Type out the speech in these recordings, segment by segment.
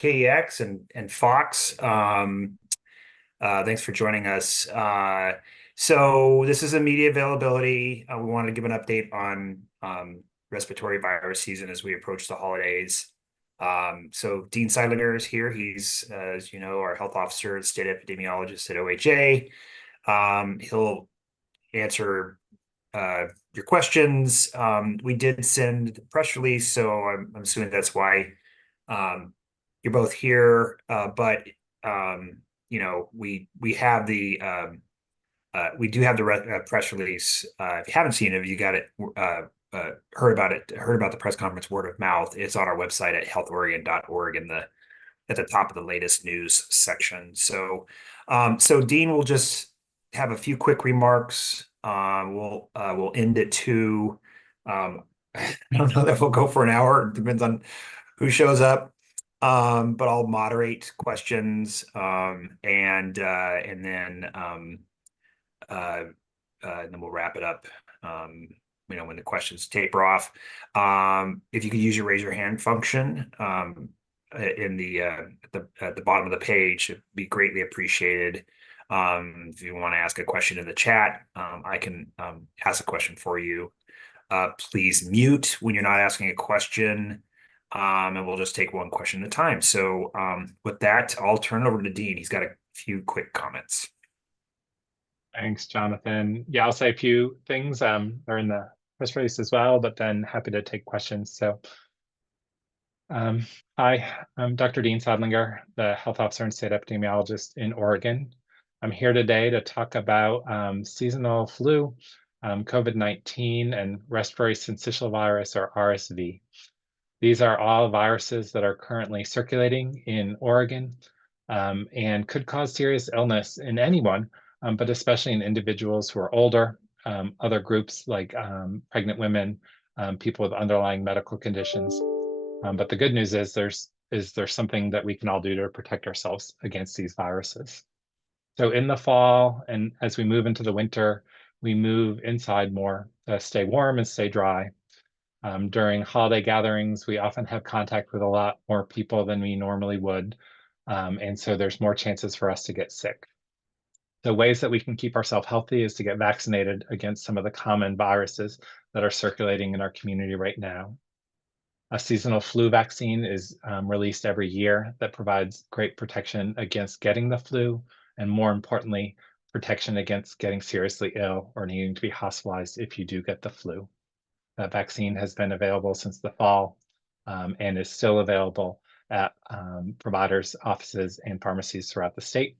KEX and Fox. Thanks for joining us. So this is a media availability. We wanted to give an update on respiratory virus season as we approach the holidays. So Dean Seidlinger is here. He's, as you know, our health officer and state epidemiologist at OHA. He'll answer your questions. We did send the press release, so I'm assuming that's why um, you're both here. But we have the we do have the press release. If you haven't seen it, you got it. Heard about the press conference word of mouth. It's on our website at healthoregon.org in the at the top of the latest news section. So Dean will just have a few quick remarks. We'll end at 2. I don't know that we'll go for an hour. It depends on who shows up. But I'll moderate questions, uh, and then we'll wrap it up. When the questions taper off. If you could use your raise your hand function, in the at the bottom of the page, it'd be greatly appreciated. If you want to ask a question in the chat, I can ask a question for you. Please mute when you're not asking a question, and we'll just take one question at a time. So with that, I'll turn it over to Dean. He's got a few quick comments. Thanks, Jonathan. Yeah, I'll say a few things. They're in the press release as well, but then happy to take questions. So, hi, I'm Dr. Dean Sadlinger, the health officer and state epidemiologist in Oregon. I'm here today to talk about seasonal flu, COVID-19, and respiratory syncytial virus, or RSV. These are all viruses that are currently circulating in Oregon and could cause serious illness in anyone, but especially in individuals who are older, other groups like pregnant women, people with underlying medical conditions. But the good news is there's something that we can all do to protect ourselves against these viruses. So in the fall and as we move into the winter, we move inside more to stay warm and stay dry. During holiday gatherings, we often have contact with a lot more people than we normally would. And so there's more chances for us to get sick. The ways that we can keep ourselves healthy is to get vaccinated against some of the common viruses that are circulating in our community right now. A seasonal flu vaccine is released every year that provides great protection against getting the flu, and more importantly, protection against getting seriously ill or needing to be hospitalized if you do get the flu. That vaccine has been available since the fall and is still available at providers' offices and pharmacies throughout the state.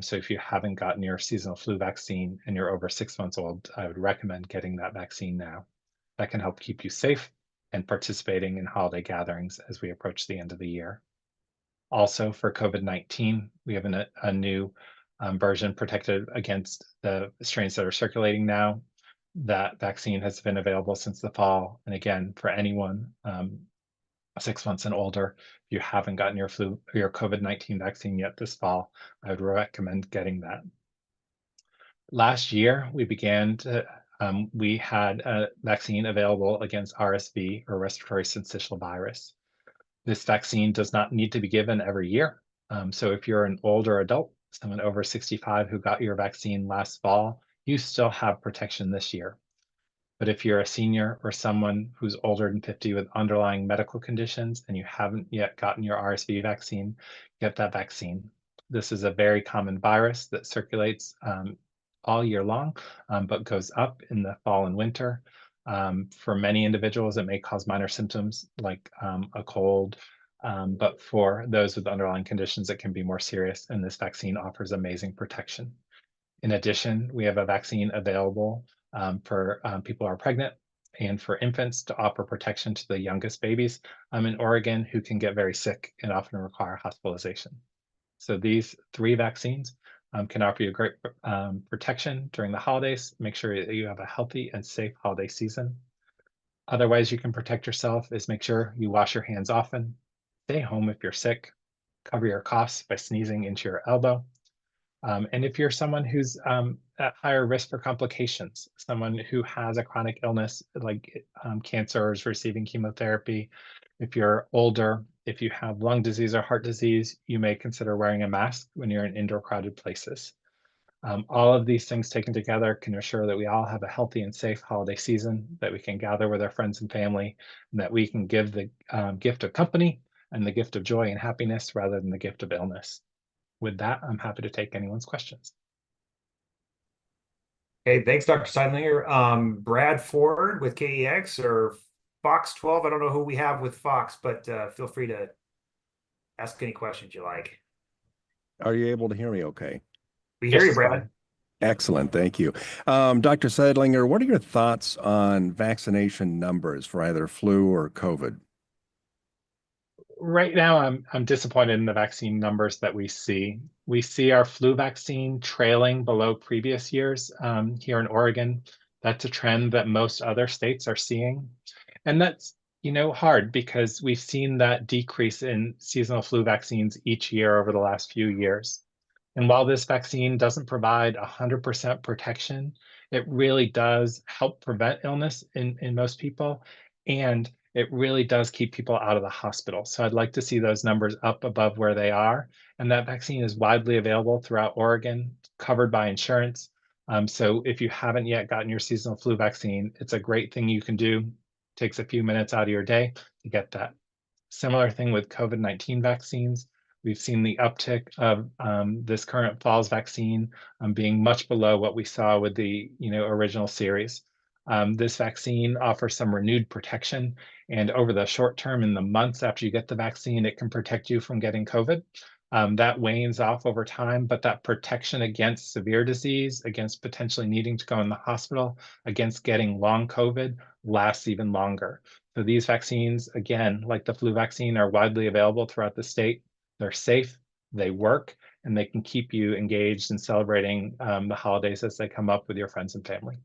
So if you haven't gotten your seasonal flu vaccine and you're over 6 months old, I would recommend getting that vaccine now. That can help keep you safe and participating in holiday gatherings as we approach the end of the year. Also for COVID-19, we have a new version protected against the strains that are circulating now. That vaccine has been available since the fall. And again, for anyone 6 months and older, if you haven't gotten your COVID-19 vaccine yet this fall, I would recommend getting that. Last year, we had a vaccine available against RSV, or respiratory syncytial virus. This vaccine does not need to be given every year. So if you're an older adult, someone over 65 who got your vaccine last fall, you still have protection this year. But if you're a senior or someone who's older than 50 with underlying medical conditions and you haven't yet gotten your RSV vaccine, get that vaccine. This is a very common virus that circulates all year long, but goes up in the fall and winter. For many individuals, it may cause minor symptoms like a cold, but for those with underlying conditions, it can be more serious, and this vaccine offers amazing protection. In addition, we have a vaccine available for people who are pregnant and for infants to offer protection to the youngest babies in Oregon who can get very sick and often require hospitalization. So these 3 vaccines can offer you great protection during the holidays. Make sure that you have a healthy and safe holiday season. Other ways you can protect yourself is make sure you wash your hands often, stay home if you're sick, cover your coughs by sneezing into your elbow. And if you're someone who's at higher risk for complications, someone who has a chronic illness like cancer or is receiving chemotherapy, if you're older, If you have lung disease or heart disease, you may consider wearing a mask when you're in indoor crowded places. All of these things taken together can ensure that we all have a healthy and safe holiday season, that we can gather with our friends and family, and that we can give the gift of company and the gift of joy and happiness rather than the gift of illness. With that, I'm happy to take anyone's questions. Okay, thanks, Dr. Seidlinger. Brad Ford with KEX or Fox 12. I don't know who we have with Fox, but feel free to ask any questions you like. Are you able to hear me okay? We hear you, Just Brad. fine. Excellent, thank you. Dr. Seidlinger, what are your thoughts on vaccination numbers for either flu or COVID? Right now, I'm disappointed in the vaccine numbers that we see. We see our flu vaccine trailing below previous years here in Oregon. That's a trend that most other states are seeing. And that's, hard because we've seen that decrease in seasonal flu vaccines each year over the last few years. And while this vaccine doesn't provide 100% protection, it really does help prevent illness in most people. And it really does keep people out of the hospital. So I'd like to see those numbers up above where they are. And that vaccine is widely available throughout Oregon, covered by insurance. So if you haven't yet gotten your seasonal flu vaccine, it's a great thing you can do. Takes a few minutes out of your day to get that. Similar thing with COVID-19 vaccines. We've seen the uptick of this current fall's vaccine being much below what we saw with the original series. This vaccine offers some renewed protection, and over the short term, in the months after you get the vaccine, it can protect you from getting COVID. That wanes off over time, but that protection against severe disease, against potentially needing to go in the hospital, against getting long COVID lasts even longer. So these vaccines, again, like the flu vaccine, are widely available throughout the state. They're safe, they work, and they can keep you engaged in celebrating the holidays as they come up with your friends and family.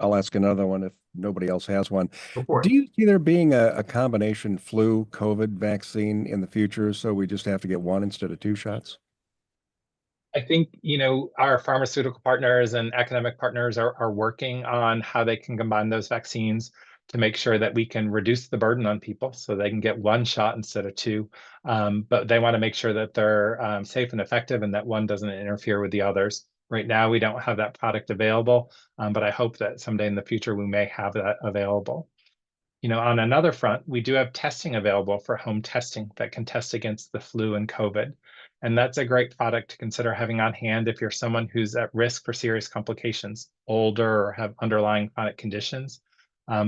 I'll ask another one if nobody else has one. Go for Do it. you see there being a combination flu COVID vaccine in the future, so we just have to get one instead of two shots? I think, our pharmaceutical partners and academic partners are working on how they can combine those vaccines to make sure that we can reduce the burden on people so they can get one shot instead of two. But they want to make sure that they're safe and effective and that one doesn't interfere with the others. Right now, we don't have that product available, but I hope that someday in the future we may have that available. On another front, we do have testing available for home testing that can test against the flu and COVID. And that's a great product to consider having on hand if you're someone who's at risk for serious complications, older, or have underlying chronic conditions.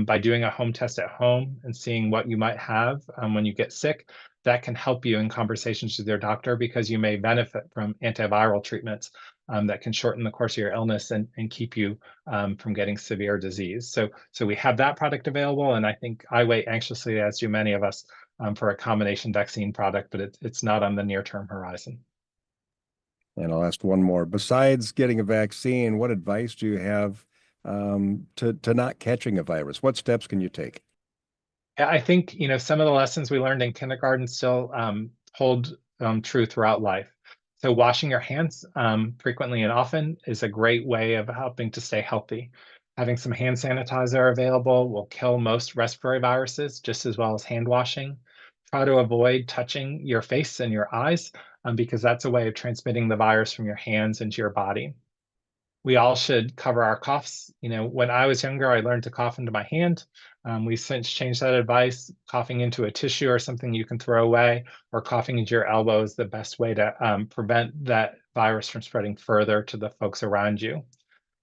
By doing a home test at home and seeing what you might have when you get sick, that can help you in conversations with your doctor because you may benefit from antiviral treatments that can shorten the course of your illness and keep you from getting severe disease. So we have that product available, and I think I wait anxiously, as do many of us, for a combination vaccine product, but it's not on the near-term horizon. And I'll ask one more. Besides getting a vaccine, what advice do you have to not catching a virus? What steps can you take? I think some of the lessons we learned in kindergarten still hold true throughout life. So washing your hands frequently and often is a great way of helping to stay healthy. Having some hand sanitizer available will kill most respiratory viruses just as well as hand washing. Try to avoid touching your face and your eyes because that's a way of transmitting the virus from your hands into your body. We all should cover our coughs. When I was younger, I learned to cough into my hand. We've since changed that advice. Coughing into a tissue or something you can throw away, or coughing into your elbow is the best way to prevent that virus from spreading further to the folks around you.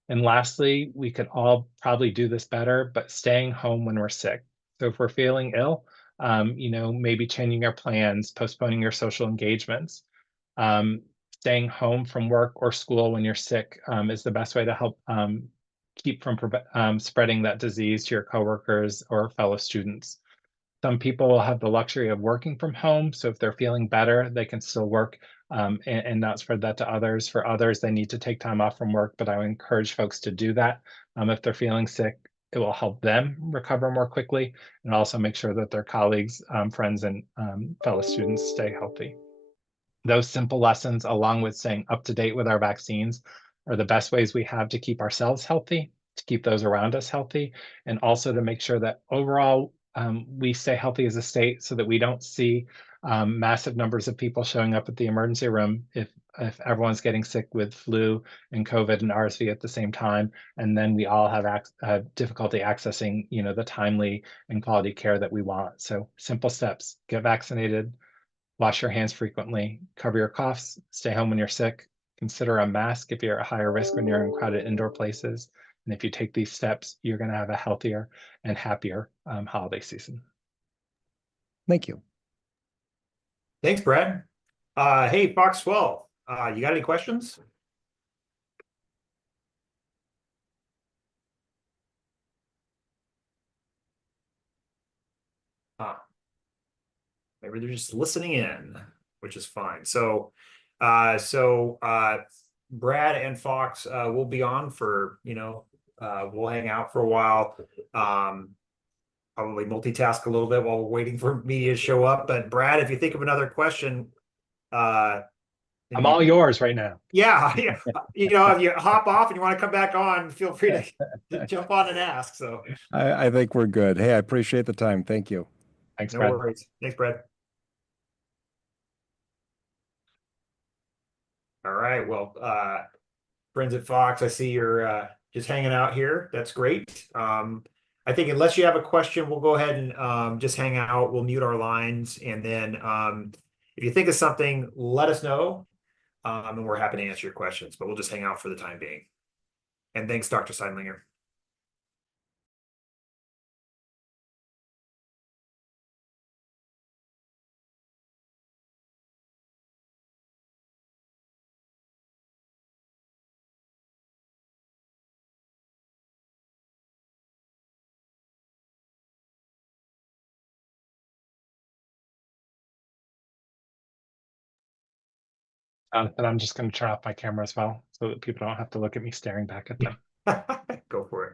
And lastly, we could all probably do this better, but staying home when we're sick. So if we're feeling ill, maybe changing our plans, postponing your social engagements. Um, Staying home from work or school when you're sick is the best way to help keep from spreading that disease to your coworkers or fellow students. Some people will have the luxury of working from home, so if they're feeling better, they can still work and not spread that to others. For others, they need to take time off from work, but I would encourage folks to do that. If they're feeling sick, it will help them recover more quickly and also make sure that their colleagues, friends, and fellow students stay healthy. Those simple lessons, along with staying up to date with our vaccines, are the best ways we have to keep ourselves healthy to keep those around us healthy, and also to make sure that overall we stay healthy as a state so that we don't see massive numbers of people showing up at the emergency room if everyone's getting sick with flu and COVID and RSV at the same time, and then we all have difficulty accessing, the timely and quality care that we want. So simple steps: get vaccinated, wash your hands frequently, cover your coughs, stay home when you're sick, consider a mask if you're at higher risk when you're in crowded indoor places. And if you take these steps, you're going to have a healthier and happier holiday season. Thank you. Thanks, Brad. Hey, Fox 12, you got any questions? Maybe they're just listening in, which is fine. So Brad and Fox will be on for, we'll hang out for a while. Probably multitask a little bit while we're waiting for media to show up. But Brad, if you think of another question, I'm all yours right now. Yeah, if you hop off and you want to come back on, feel free to jump on and ask. So I think we're good. Hey, I appreciate the time. Thank you. Thanks, no Brad. worries. Thanks, Brad. All right. Well, friends at Fox, I see you're just hanging out here. That's great. I think unless you have a question, we'll go ahead and just hang out. We'll mute our lines. And then if you think of something, let us know. And we're happy to answer your questions, but we'll just hang out for the time being. And thanks, Dr. Seidlinger. And I'm just going to turn off my camera as well so that people don't have to look at me staring back at them. Go for it.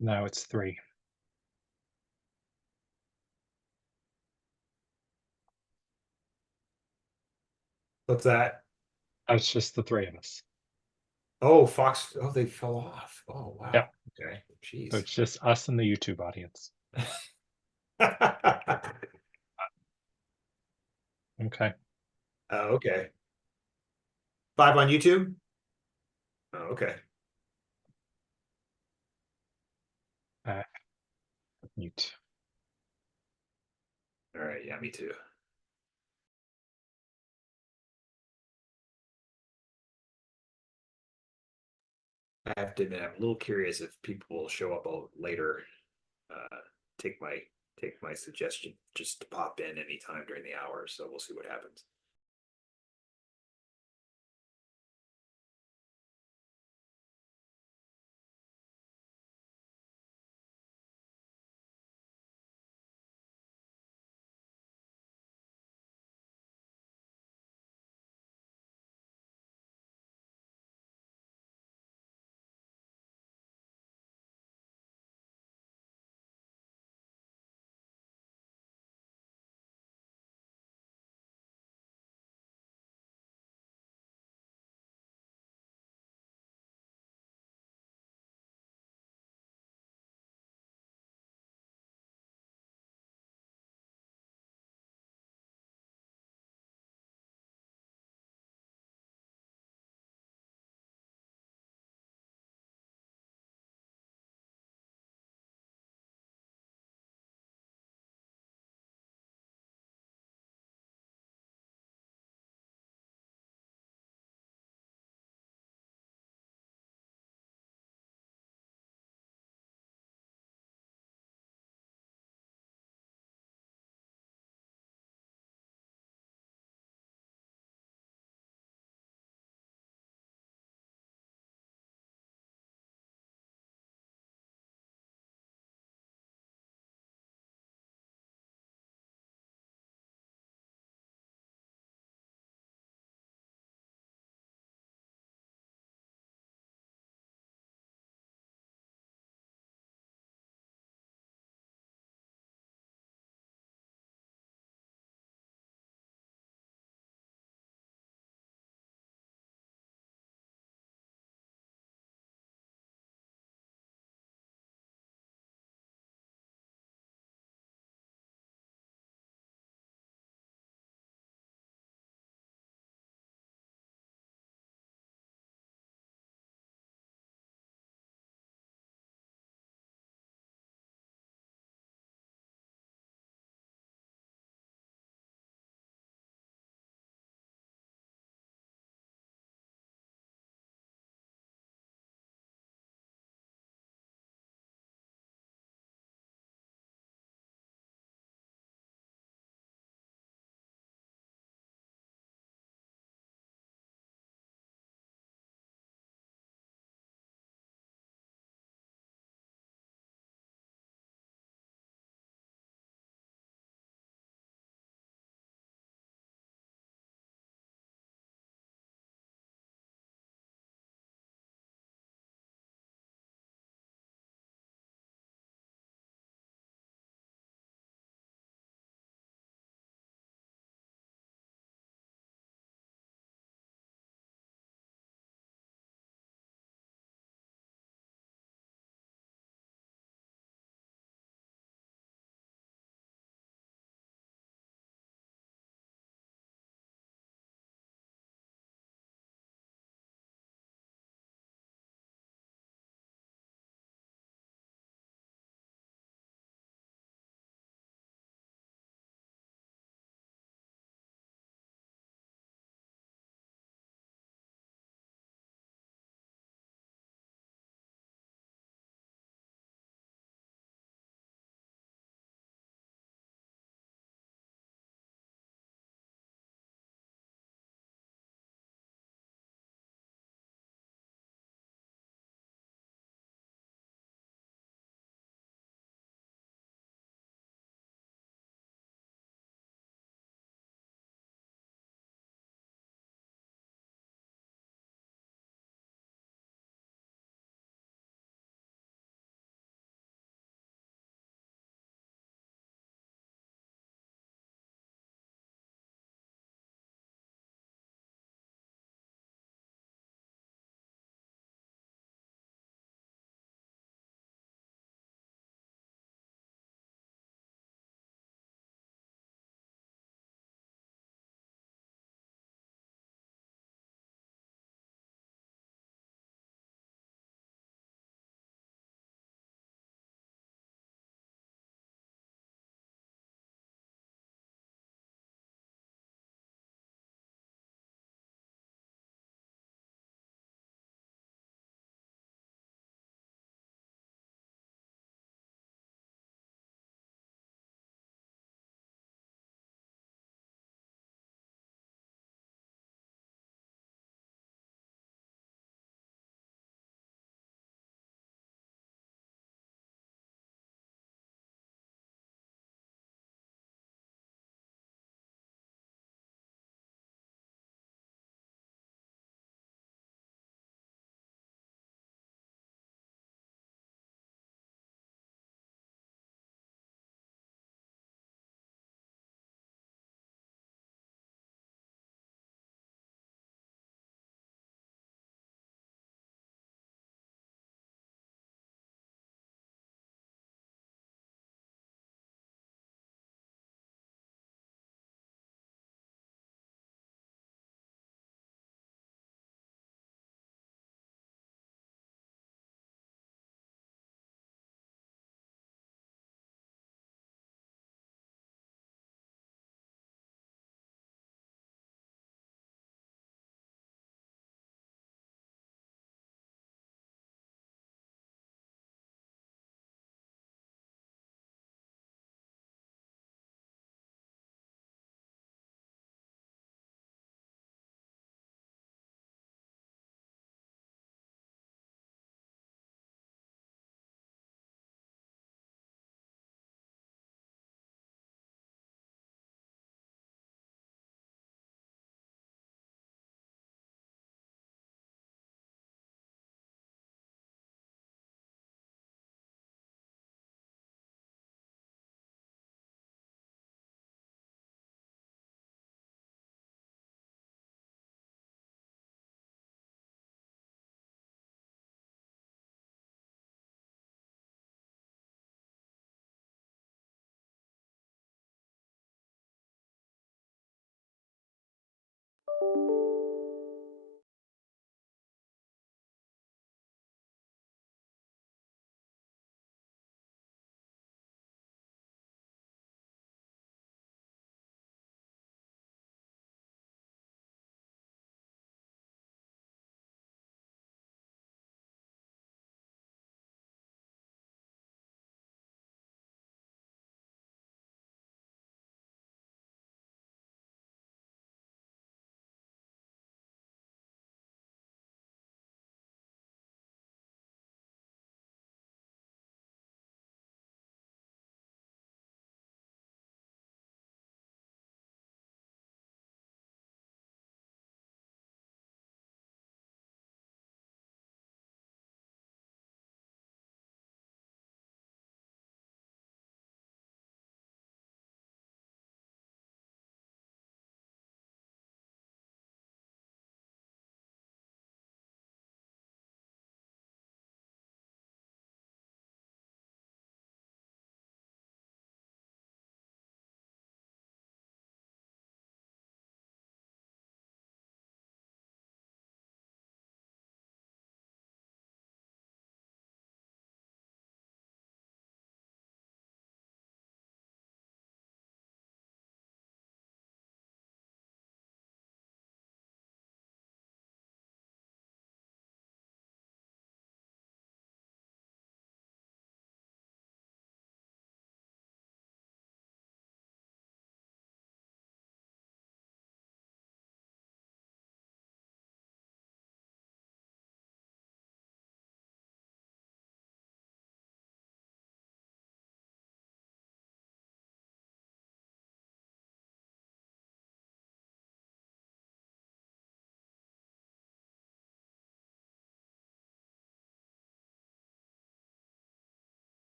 No, it's 3. What's that? It's just the 3 of us. Oh, Fox. Oh, they fell off. Oh, Yeah. wow. Okay. So Jeez. it's just us and the YouTube audience. Okay. Oh, okay. 5 on YouTube? Oh, okay. Mute. All right. Yeah, me too. I have to admit, I'm a little curious if people will show up later. Uh, take my suggestion just to pop in anytime during the hour. So we'll see what happens.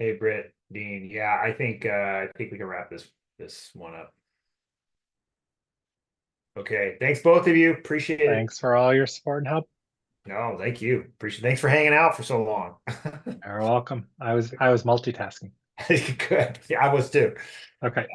Hey, Britt, Dean. Yeah, I think we can wrap this one up. Okay. Thanks both of you. Appreciate it. Thanks for all your support and help. No, thank you. Thanks for hanging out for so long. You're welcome. I was multitasking. Good. Yeah, I was too. Okay.